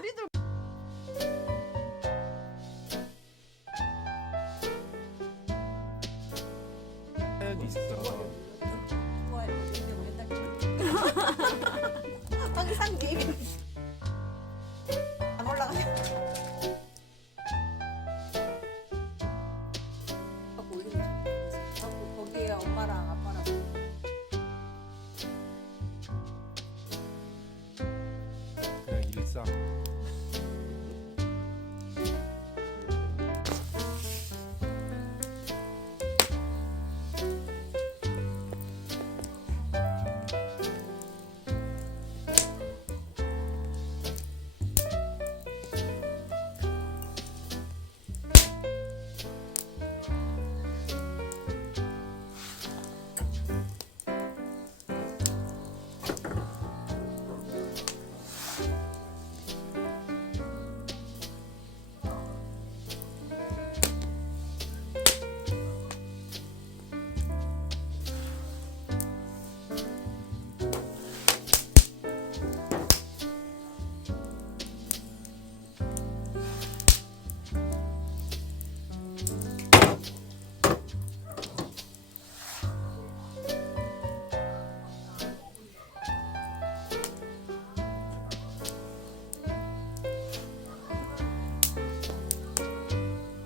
우리도 사연이 있어. 좋아요. 근데 맨날 항상 그 얘기 안 올라가요. 갖고 이런 거 갖고 거기에 엄마랑 아빠랑 그냥 일상.